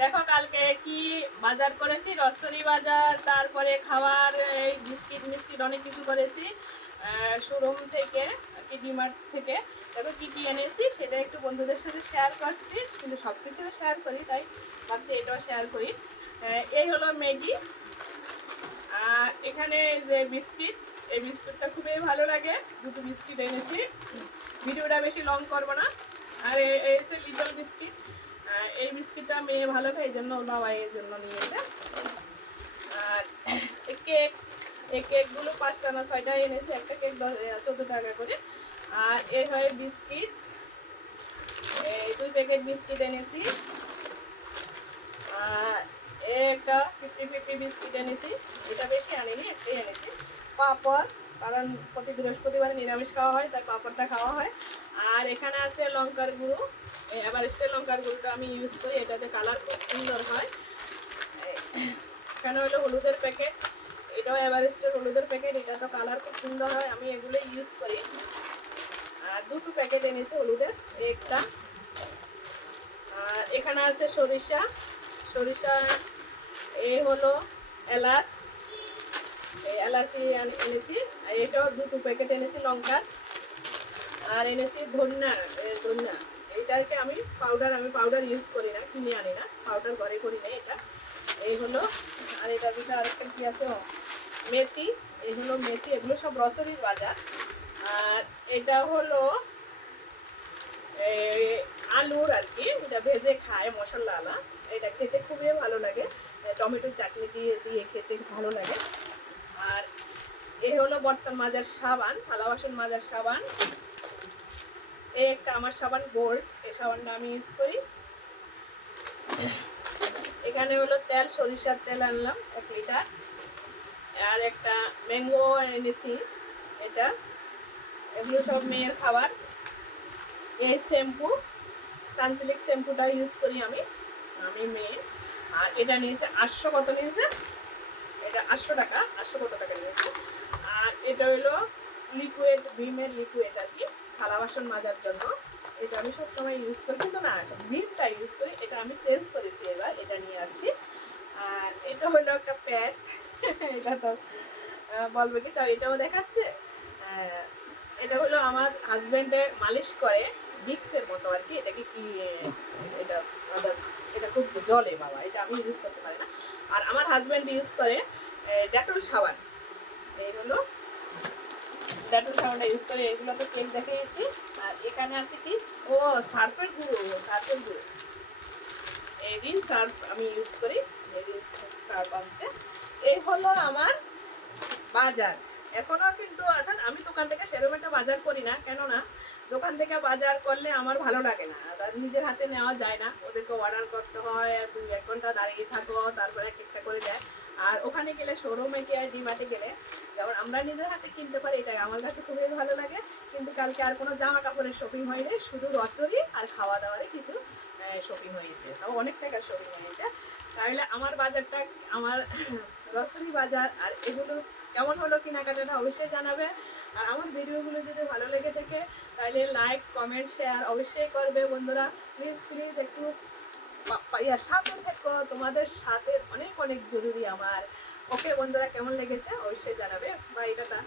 দেখো কালকে কি বাজার করেছি, রসরি বাজার, তারপরে খাবার এই বিস্কিট মিস্কিট অনেক কিছু করেছি শোরুম থেকে, কি ডিমার্ট থেকে। দেখো কী কী এনেছি সেটা একটু বন্ধুদের সাথে শেয়ার করছি, কিন্তু সব কিছু শেয়ার করি তাই ভাবছি এটাও শেয়ার করি। এই হলো ম্যাগি, আর এখানে যে বিস্কিট, এই বিস্কুটটা খুবই ভালো লাগে, দুটো বিস্কিট এনেছি, ভিডিওটা বেশি লং করবো না। আর এই হচ্ছে লিটল বিস্কিট, এই বিস্কিটটা মেয়ে ভালো খায়, এই জন্য ওর বাবা এর জন্য নিয়েছে। আর কেক, এই কেকগুলো 5টা না 6টা এনেছি, একটা কেক 14 টাকা করে। আর এর হয় বিস্কিট, এই 2 প্যাকেট বিস্কিট এনেছি। আর একটা 50-50 বিস্কিট এনেছি, এটা বেশি আনিনি, একটাই এনেছি। পাঁপড়, কারণ প্রতি বৃহস্পতিবারে নিরামিষ খাওয়া হয় তাই পাঁপড়টা খাওয়া হয়। আর এখানে আছে লঙ্কার গুঁড়ো, এভারেস্টের লঙ্কার গুঁড়োটা আমি ইউজ করি, এটাতে কালার খুব সুন্দর হয়। এখানে হলো হলুদের প্যাকেট, এটাও এভারেস্টের হলুদের প্যাকেট, এটা তো কালার খুব সুন্দর হয়, আমি এগুলো ইউজ করি। আর 2 প্যাকেট এনেছি হলুদের, একটা। আর এখানে আছে সরিষা, সরিষা, এই হলো এলাচ, এই এলাচি এনেছি। এটাও 2 প্যাকেট এনেছি লঙ্কার। আর এনেছি ধনিয়া, ধনিয়া, এইটাকে আমি পাউডার ইউজ করি না, কিনে আনি না, পাউডার ঘরে করি না এটা। এই হলো, আর এটার ভিতরে আরেকটা কি আছে, মেথি, এগুলো মেথি, এগুলো সব রসরির বাজার। আর এটা হলো আলুর আর কি, এটা ভেজে খায় মশলা আলা, এটা খেতে খুবই ভালো লাগে, টমেটোর চাটনি দিয়ে দিয়ে খেতে ভালো লাগে। আর এ হলো বর্তন মাজার সাবান, থালা বাসন মাজার সাবান। এই একটা আমার সাবান গোল্ড, এই সাবানটা আমি ইউজ করি। এখানে হলো তেল, সরিষার তেল আনলাম 1 লিটার। আর একটা ম্যাঙ্গো এনেছি, এটা, এগুলো সব মেয়ের খাবার। এই শ্যাম্পু, সানসিল্ক শ্যাম্পুটা ইউজ করি আমি মেয়ে। আর এটা নিয়েছে 800, কত নিয়েছে এটা, 800 টাকা, 800 কত টাকা নিয়েছে। আর এটা হলো লিকুইড, ভিমের লিকুইড আর কি, থালা বাসন মাজার জন্য, এটা আমি সবসময় ইউজ করি, কিন্তু না ভিমটা ইউজ করি, এটা আমি চেঞ্জ করেছি এবার, এটা নিয়ে আসছি। আর এটা হলো একটা প্যাড, এটা তো বলবে কি চাও, এটাও দেখাচ্ছে। এটা হলো আমার হাজব্যান্ডে মালিশ করে, ভিক্সের মতো আর কি, এটাকে কি, এটা এটা খুব জলে বাবা, এটা আমি ইউজ করতে পারি না। আর আমার হাজব্যান্ড ইউজ করে ডেটল সাবান, এই হলো ডেটল সাবানটা ইউজ করে, এগুলো তো কেক দেখিয়েছি। আর এখানে আছে কি, ও সার্ফের গুঁড়ো, সার্ফের গুঁড়ো, এই রিন সার্ফ আমি ইউজ করি, এই রিন সার্ফ আছে। এই হলো আমার বাজার। এখনো কিন্তু অর্থাৎ আমি দোকান থেকে সেরকম একটা বাজার করি না, কেননা দোকান থেকে বাজার করলে আমার ভালো লাগে না, নিজের হাতে নেওয়া যায় না, ওদেরকে অর্ডার করতে হয়, 2-1 ঘন্টা দাঁড়িয়ে থাকো, তারপরে একটা করে দেয়। আর ওখানে গেলে শোরুমে গিয়ে ডিমার্টে গেলে যেমন আমরা নিজের হাতে কিনতে পারি, এটা আমার কাছে খুবই ভালো লাগে। কিন্তু কালকে আর কোনো জামা কাপড়ের শপিং হয়নি, শুধু গ্রসারি আর খাওয়া দাওয়ারে কিছু শপিং হয়েছে, তাও অনেক টাকার শপিং হয়েছে। তাহলে আমার বাজারটা, আমার গ্রসারি বাজার আর এগুলো কেমন হলো কেনাকাটাটা অবশ্যই জানাবে। আর আমার ভিডিওগুলো যদি ভালো লেগে থাকে তাহলে লাইক কমেন্ট শেয়ার অবশ্যই করবে বন্ধুরা, প্লিজ প্লিজ একটু সাথে থেকো, তোমাদের সাথে অনেক অনেক জরুরি আমার। ওকে বন্ধুরা, কেমন লেগেছে অবশ্যই জানাবে, বাই, টাটা।